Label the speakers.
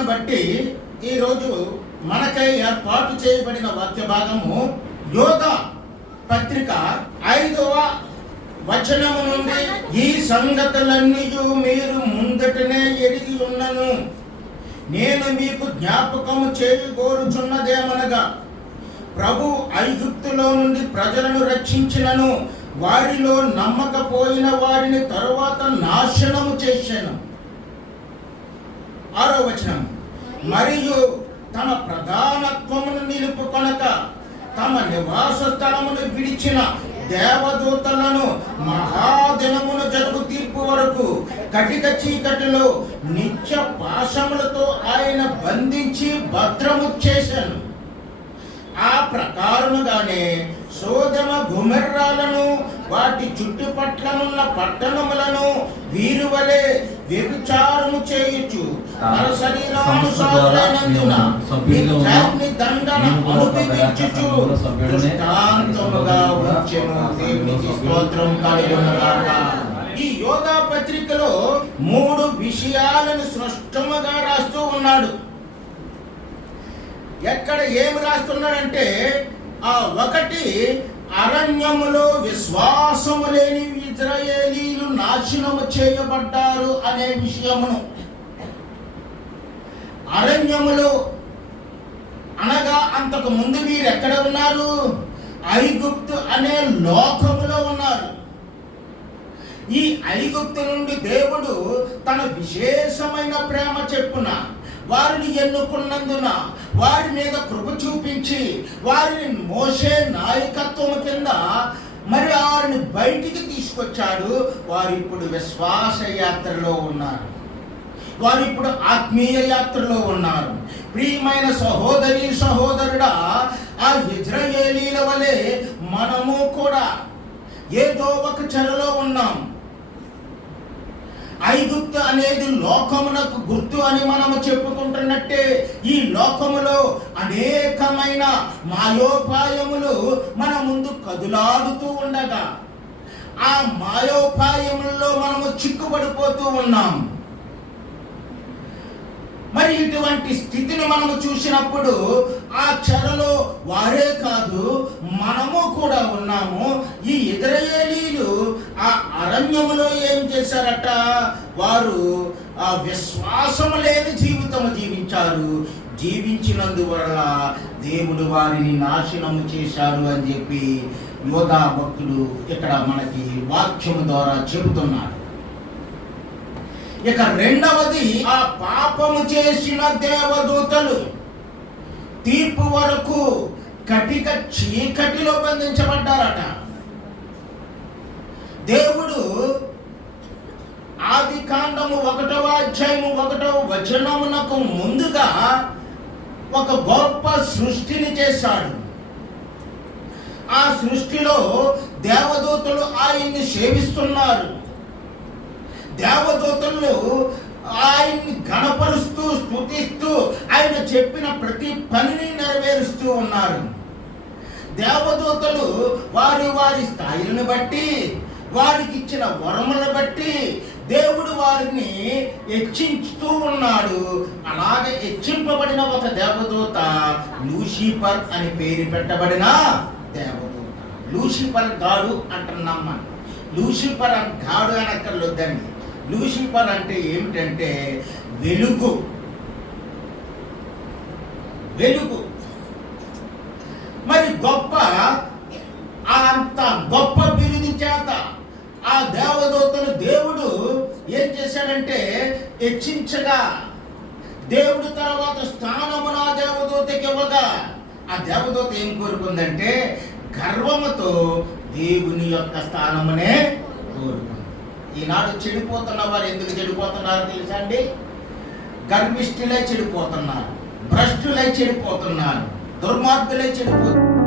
Speaker 1: ఏర్పాటును బట్టి ఈరోజు మనకై ఏర్పాటు చేయబడిన వాక్య భాగము యోగ పత్రిక ఐదవ వచనము నుండి ఈ సంగతులన్నీ మీరు ముందటనే ఎరిగి ఉన్నను. నేను మీకు జ్ఞాపకము చేయగోరుచున్నదేమనగా ప్రభు ఐగుప్తులో నుండి ప్రజలను రక్షించినను వారిలో నమ్మకపోయిన వారిని తరువాత నాశనము చేశాను. ఆరో వచనం. మరియు తమ ప్రధానత్వమును నిలుపుకొనక తమ నివాస స్థలమును విడిచిన దేవదూతలను మహాదినమును జరుగు తీర్పు వరకు కటిక చీకటిలో నిత్య పాశములతో ఆయన బంధించి భద్రము చేశాను. ఆ ప్రకారముగానే సోదమ గుమెర్రాలను వాటి చుట్టుపట్లనున్న పట్టణములను వీరు వలె వ్యభిచారము చేయొచ్చు నర శరీరానుసారులైనందున దండన అనుభవించుచు దృష్టాంతముగా దేవునికి స్తోత్రం కలుగునుగాక ఈ యోగా పత్రికలో మూడు విషయాలను స్పష్టముగా రాస్తూ ఉన్నాడు. ఎక్కడ ఏమి రాస్తున్నాడంటే ఆ ఒకటి అరణ్యములో విశ్వాసము లేని ఇజ్రాయేలీలు నాశనము చేయబడ్డారు అనే విషయమును. అరణ్యములో అనగా అంతకు ముందు వీరు ఎక్కడ ఉన్నారు? ఐగుప్తు అనే లోకములో ఉన్నారు. ఈ ఐగుప్తు నుండి దేవుడు తన విశేషమైన ప్రేమ చెప్పున వారిని ఎన్నుకున్నందున వారి మీద కృప చూపించి వారిని మోసే నాయకత్వం కింద మరి వారిని బయటికి తీసుకొచ్చాడు. వారు ఇప్పుడు విశ్వాస యాత్రలో ఉన్నారు. వారు ఇప్పుడు ఆత్మీయ యాత్రలో ఉన్నారు. ప్రియమైన సహోదరి సహోదరుడా ఆ ఇజ్రాయేలీల వలె మనము కూడా ఏదో ఒక చెరలో ఉన్నాం. ఐగుప్తు అనేది లోకమునకు గుర్తు అని మనము చెప్పుకుంటున్నట్టే ఈ లోకములో అనేకమైన మాయోపాయములు మన ముందు కదులాడుతూ ఉండగా ఆ మాయోపాయములలో మనము చిక్కుపడిపోతూ ఉన్నాం. మరి ఇటువంటి స్థితిని మనము చూసినప్పుడు ఆ చెరలో వారే కాదు మనము కూడా ఉన్నాము. ఈ ఇజ్రాయేలీలు ఆ అరణ్యములో ఏం చేశారట? వారు ఆ విశ్వాసము లేని జీవితము జీవించారు. జీవించినందువల్ల దేవుడు వారిని నాశనము చేశారు అని చెప్పి యోగా భక్తుడు ఇక్కడ మనకి వాక్యము ద్వారా చెబుతున్నాడు. ఇక రెండవది ఆ పాపము చేసిన దేవదూతలు. తీర్పు వరకు కటిక చీకటిలో బంధించబడ్డారట. దేవుడు ఆది కాండము ఒకటవ అధ్యాయము ఒకటవ వచనమునకు ముందుగా ఒక గొప్ప సృష్టిని చేశాడు. ఆ సృష్టిలో దేవదూతలు ఆయన్ని సేవిస్తున్నారు. దేవదూతలు ఆయన్ని గణపరుస్తూ స్థుతిస్తూ చెప్పిన ప్రతి పనిని నెరవేరుస్తూ ఉన్నారు. దేవదూతలు వారి వారి స్థాయిలను బట్టి వారికి ఇచ్చిన వరములను బట్టి దేవుడు వారిని హెచ్చించుతూ ఉన్నాడు. అలాగే హెచ్చింపబడిన ఒక దేవదూత లూసిఫర్ అని పేరు పెట్టబడిన దేవదూత. లూసిఫర్ గాడు అంటున్నాం మనం. లూసిఫర్ అని గాడు అని అక్కడ వద్దండి లూసిఫర్ అంటే ఏమిటంటే వెలుగు. వెలుగు. మరి గొప్ప ఆ అంత గొప్ప బిరుది చేత ఆ దేవదూతను దేవుడు ఏం చేశాడంటే హెచ్చించగా దేవుడు తర్వాత స్థానమున ఆ దేవదూతకి ఇవ్వగా ఆ దేవదూత ఏం కోరుకుందంటే గర్వముతో దేవుని యొక్క స్థానమునే కోరుకుంది. ఈనాడు చెడిపోతున్న వారు ఎందుకు చెడిపోతున్నారో తెలుసా అండి? గర్విష్ఠులై చెడిపోతున్నారు. భ్రష్టులై చెడిపోతున్నారు దుర్మార్గులై చెడిపోతున్నారు.